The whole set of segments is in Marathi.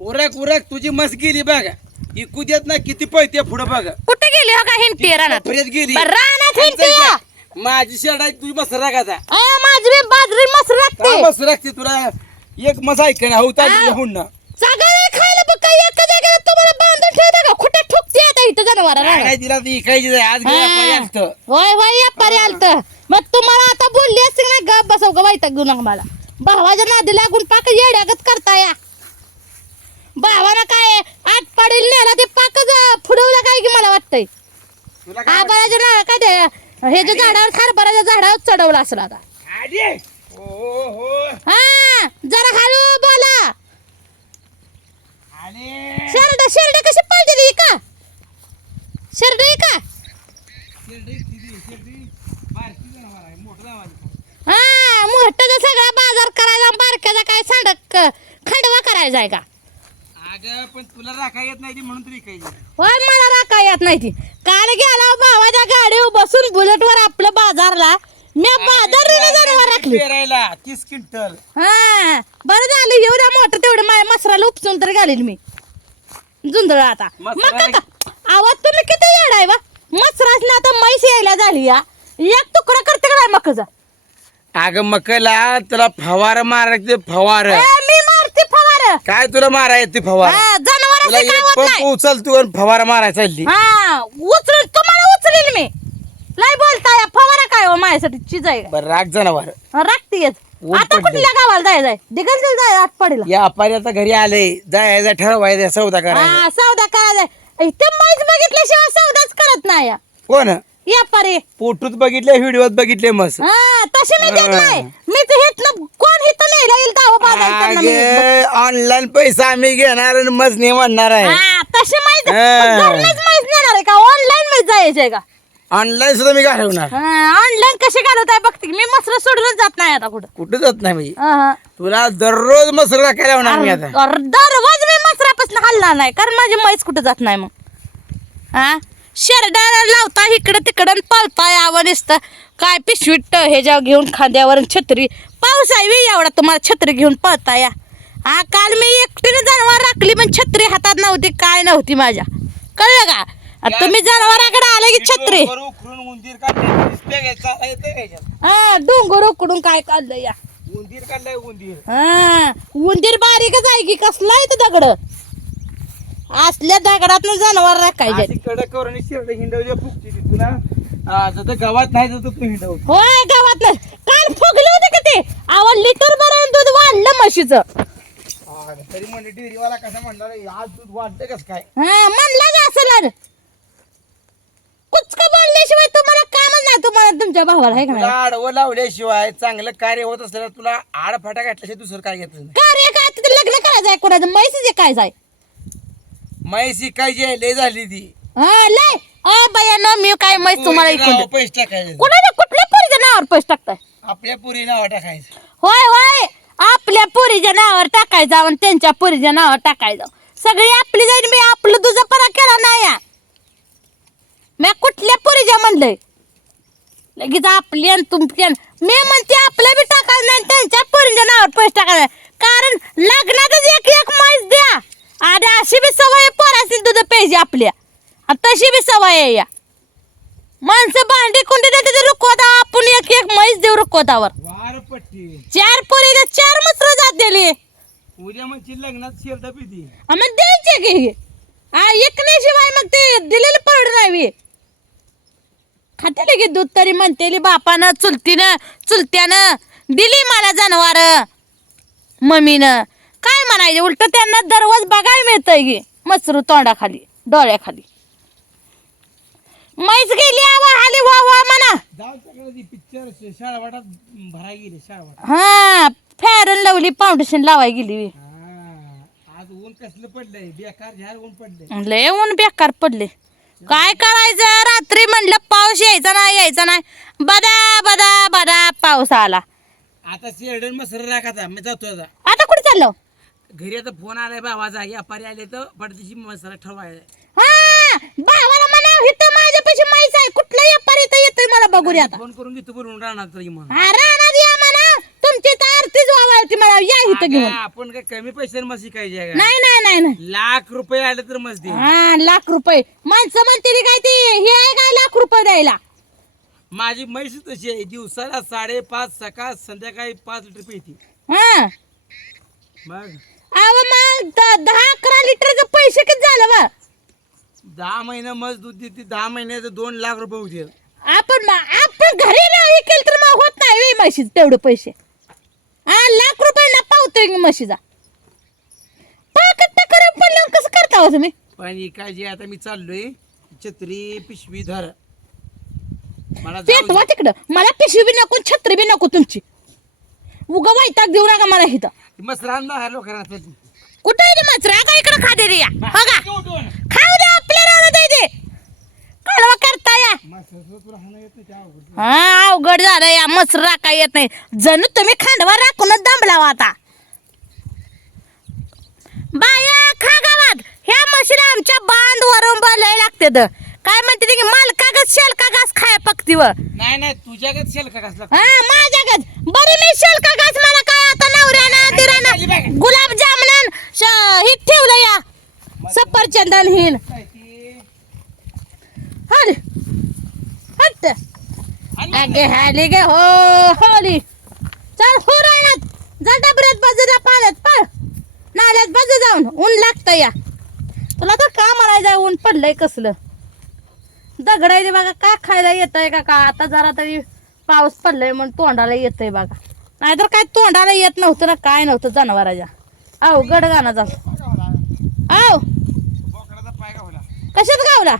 उरक उरक तुझी मस गेली बघ. इकू देत ना किती पळते पुढं बघ. कुठे गेली हो का हिंडती रानात परत गेली. बरं, रानात हिंडती या. माझी शेड आहे तुझी मस राखाचा अय, माझी बी बाजरी मस्त का लागते मस राखते तुला? एक मस ऐक ना होता आ. हुंडा सगळं खायला बघ काय एका जागेला तुम्हाला बांधून ठेवता का? कुठे ठुकते आता इथं जनावर काय नाही तिला ती? इकायची आहे. आज गेल्या पर्यंत होय होय या पर्यंत मग तुम्हाला आता बोलली असते ना गप बसव ग वैताग घेऊ नका मला भावाच्या नादी लागून पाक येड्यागत करता या भावानं काय आठ पाडील नेला ते पाकच फुडवलं काय की मला वाटतंय? तुला काय ना काय ते हे जे झाडावर खारबराच्या झाडावर चढवलं असलं आता? हो हो, हो. हा जरा हळू बोला. शर्ट शर्ट कशी पाहिजे ती का शर्ट आहे का? शेरडी, तिची, शेरडी. बारकी जनावर आहे, मोठं जनावर. हा मोठ्याचा सगळा बाजार करायचा आणि बारक्याचा काय सांडक खंडवा करायचा आहे का? अगं पण तुला राखा येत नाही ती म्हणून तरी इकायची होय मला राखा येत नाही ती. काल गेला भावाच्या गाडीवर बसून बुलेटवर आपलं बाजारला. मी बाजारला जनावर राखली. पेरायला? तीस क्विंटल. हा बरं झालं येऊ द्या मोठं तेवढं. माझ्या मसराला उपसून तर घालील मी. जुंदळ आता. मग मसरा- का आवाज तुम्ही किती येड आहे बा? मसरासला आता म्हैस यायला झाली या. एक तुकडा करते काय मकचा अगं मकला तुला फवार मारायचे फवार. मी मारते फवार. काय तुला मारायचे फवार? हा जनावर तुला एक पंप उचल तू आणि फवारा मारायला चालली. हा उचल तुम्हाला उचलेल मी. लय बोलताय फवारा काय हो माझ्यासाठी? चिज आहे? बरं राग जनावर. राखतीयच ऊन आता. कुठल्या गावाला जाय जाय? आठ पडेल या अपारी आता घरी आले. जायचं ठरवायचं सौदा करायचा हा सौदा करायचा इथे मैच बघितल्याशिवाय सौदाच करत नाही या. कोण? या परे. फोटोत बघितले व्हिडिओत बघितले मस्त. हा तसे मी देत. नाही. मी तर हेत कोण हित नाही येईल मी अगे ऑनलाईन पैसा आम्ही घेणार आणि मजने म्हणणार आहे. हा तसे माहीत हा. घरनंच माहीत नेणार आहे का ऑनलाईन माहीत जायचंय का? ऑनलाईन सुद्धा मी घालवणार. ऑनलाईन कसे घालवताय बघते की. मी मसर सोडूनच जात नाही आता कुठं. कुठं जात नाही हा, हा. तुला दररोज मसर राखायला होणार मी आता. अर- दररोज मी मसरापासून हलणार नाही कारण माझी मैस कुठं जात नाही मग. हा? शेरडा लावता इकडं तिकडं आणि पळता यावं नुसतं काय पिशवीट ह्याच्यावर घेऊन खांद्यावर आणि छत्री पाऊस आहे बी एवढा तुम्हाला छत्री घेऊन पळता या. हा काल मी एकटीने जनावर राखली पण छत्री हातात नव्हती काय नव्हती माझ्या. कळलं का? आता तुम्ही जनावराकडे आले की छत्री? उंदीर? चालता? हा डोंगर उकडून काय काढलं या? उंदीर काढलाय उंदीर. हा उंदीर बारीकच आहे की कसला आहे तो दगड? असल्या दगडात जनावर राखायचे. अशी कडक करून शिरड हिंडवली ती तुला जर गावात नाही तू हिंडव. होय गावात काल फुगले होते का ते? आवड लिटर भरून दूध वाढलं म्हशीचं. तरी म्हणजे डेअरीवाला कसा म्हणणार आज दूध कस काय? हा म्हणलं कुचक बोलल्याशिवाय तुम्हाला कामच नाही तुम्हाला तुमच्या भावाला तुला आडवं लावल्याशिवाय चांगलं कार्य होत असल्यावर तुला आड फाटा घातल्याशिवाय दुसरं काय घेतलं नाही. कार्य काय? तिथे लग्न करायचं आहे कोणाचं? म्हैसीचे काय जाय म्हैस इकायची आहे लय झाली ती. हा लय. अ बयानो मी काय म्हैस तुम्हाला ऐकून नावावर पैसे टाकायचे. कुणाच्या कुठल्या पोरीच्या नावावर पैसे टाकताय? आपल्या पुरी नाव टाकायचं. होय होय. आपल्या पोरीच्या नावावर टाकायचं आणि त्यांच्या पोरीच्या नावावर टाकायचं. सगळी आपली जाईल मी आपलं तुझं परा केला नाही या. मी कुठल्या पोरीच्या म्हणलंय? लगेच आपली आणि तुमची आणि- मी म्हणते आपल्या बी टाकायचं नाही आणि त्यांच्या पोरीच्या नावावर पैसे टाकायचं कारण लग्नातच एक एक मैस द्या. आणि अशी बी सवय पोराची तुझं पाहिजे आपल्या. आणि तशी बी सवय आहे या. माणसं भांडी कुंडी देते ते रुकवता आपण एक एक म्हैस देऊ रुकवतावर वार पट्टी. चार पोरीला चार मसर जात दिली उद्या म्हणजे लग्नात शिरडा पिती. मग द्यायचे की हा? शिवाय मग ते दिलेलं परवड नाही खाते की दूध तरी म्हणतेली बापानं चुलतीनं चुलत्यानं दिली मला जनावर. मम्मीनं. काय म्हणायचे? उलट त्यांना दररोज बघायला मिळतंय की मसरू तोंडाखाली डोळ्याखाली. मैस गेली आवा आली वा वा म्हणा. पिक्चर शाळा वाटात भराय गेली शाळा वाटात हा फॅरन लवली फाउंडेशन लावाय गेली. हा, आज ऊन कसलं पडलंय? बेकार झाड ऊन पडलंय. लय ऊन बेकार पडले. काय करायचं? रात्री म्हणलं पाऊस यायचा नाही यायचा नाही. बदा बदा बदा पाऊस आला. आता शेरडन मसर राखाचा मी जातो आता. आता कुठे चाललो? घरी आता फोन आलाय बाबाचा व्यापारी आले तर पडतीशी मसाला ठरवायला हा इथं माझ्यापाशी माहीत आहे. कुठला व्यापारी इथं येतोय मला बघू आता. फोन करून घेतो बोलून राहणार तरी मग. हा रानात या म्हणा. तुमची तार वरतीच वावरती मला या इथं अगं, घेऊन. आपण काय कमी पैशाने मस्त शिकायची आहे का? नाही नाही नाही नाही. लाख रुपये आले तर मस्त. दे हा लाख रुपये. माणसं म्हणते काय ती हे आहे काय लाख रुपये द्यायला? माझी म्हैस तशी आहे. दिवसाला साडेपाच सकाळ संध्याकाळी पाच लिटर पिळते हा. मग? अहो मग द- दहा अकरा लिटरचं पैसे किती झालं बा दहा महिने मस्त दूध देते दहा महिन्याचं दोन लाख रुपये होते आपण मा- आपण घरी नाही केलं तर मग होत नाही वे म्हशीचं तेवढे पैसे. हा लाख रुपये ना पावतोय की म्हशीचा. पाकट करून पडल्यावर कसं करता हो तुम्ही? पण काय जे आता मी चाललोय छत्री पिशवी धर. मला जाऊ पेटवा तिकडं. मला पिशवी बी नको छत्री बी नको तुमची. उगा वैताग देऊ नका मला इथं. मस्त राहणार लोकांना कुठे मचरा का इकडं खा दे रे या. हो का खाऊ दे आपल्या राहणं दे दे कालवा करता या हा अवघड झालं या मसर राखा येत नाही. जणू तुम्ही खांडवा राखूनच दमलावा आता. बाया खा गावात. ह्या म्हशीला आमच्या बांध वरून बोलाय लागते द. काय म्हणते ते की मालकागत शेलका घास खाय पक्तीव नाही नाही तुझ्याकडे शेल का कसला हा माझ्यागत बरं मी शेलका घास मला काय आता नवऱ्यानं दिरानं गुलाबजामुन हे ठेवलं या. सफरचंदन हिन काय ते? हल हट अगे हाली गे हो होली. चल हो राहण्यात जा डबऱ्यात बाजू जा पाण्यात पळ. नाल्यात बाजू जाऊन. ऊन लागतं या. तुला तर का म्हणायचं ऊन पडलंय कसलं? दगडायचे बघा का खायला येतंय का का? आता जरा तरी पाऊस पडलाय म्हणून तोंडाला येतंय बघा. नाहीतर काय तोंडाला येत नव्हतं ना काय नव्हतं जनावराच्या. आव गड गाणं पाय गावला. कशात गावला?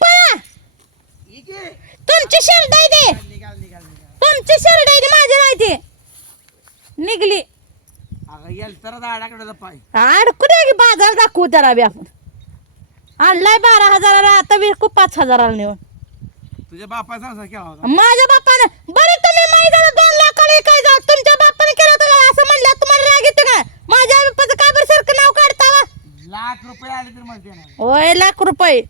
जे पळ. आहे तुमची निघाल निघाल निघाल तुमची शिरडाई दे माझी नाही ती. निघली. अडकू दे की बाजार दाखवू त्याला बी आपण? आणलाय बारा हजाराला आता विकू पाच हजाराला नेऊन. तुझ्या बापाचा केला होता. माझ्या बापानं. बरं तुम्ही माहिती दोन लाखाला काय जाऊ तुमच्या बापाने केलं तुला असं म्हणलं तुम्हाला राग येतो का? माझ्या बापाचं का बरं सारखं नाव काढता? लाख रुपये आले तर होय लाख रुपये.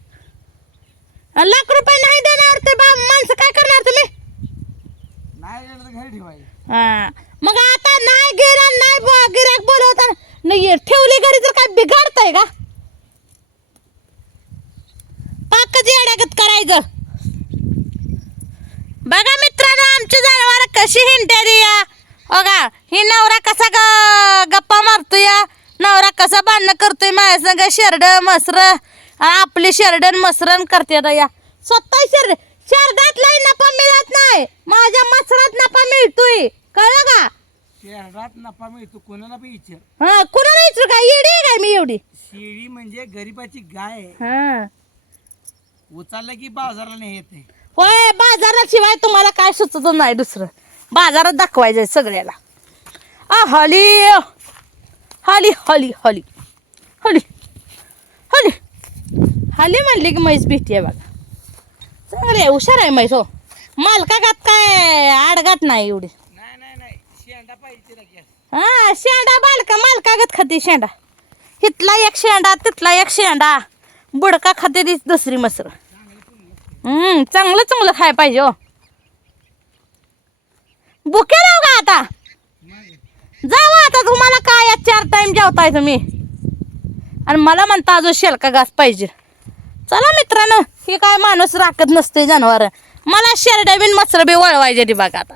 लाख रुपये नाही देणार ते बा माणसं काय करणार तुम्ही? नाही गेलं तर घरी ठेवायचं हा. मग आता नाही गिरा नाही ब- गिराक बोलवता. नाही ठेवली घरी तर काय बिघाडताय का? पाकच येड्यागत करायचं बघा मित्रांनो आमची जनावर कशी हिंडते रे या. बघा ही नवरा कसा ग गप्पा मारतोय या. नवरा कसा भांडणं करतोय माझ्या संग शेरड मसर. आपली शेरडन मसरन करते या स्वतः शेरड. शेरडातला नफा मिळत नाही. माझ्या मसरात नफा मिळतोय. कळलं का? शहरात नफा मिळतो कोणाला पण इच्छा हा कुणाला विचारू का? येडी आहे काय मी एवढी? शेळी म्हणजे गरीबाची गाय आहे. हा. उचललं की बाजाराला नाही येत होय बाजाराशिवाय तुम्हाला काय सुचत नाही दुसरं. बाजारात दाखवायचं सगळ्याला. आ हली हली हली हली हली हली म्हणली की म्हैस भीती आहे बघा. चांगली आहे हुशार आहे म्हैस हो. मालकागात काय? आडगात नाही एवढी. हा शेंडा बालका मालकागत खाते शेंडा? इथला एक शेंडा तिथला एक शेंडा. बुडका खाते ती दुसरी मसर. हम्म चांगलं चांगलं खाय पाहिजे हो. बुके राव का आता? जावा आता तुम्हाला काय चार टाइम जेवताय तुम्ही. आणि मला म्हणता अजून शेलका घास पाहिजे. चला मित्रांनो हे काय माणूस राखत नसते जनावर. मला शेरडा बिन मसरबी वळवायचे ती बघा आता.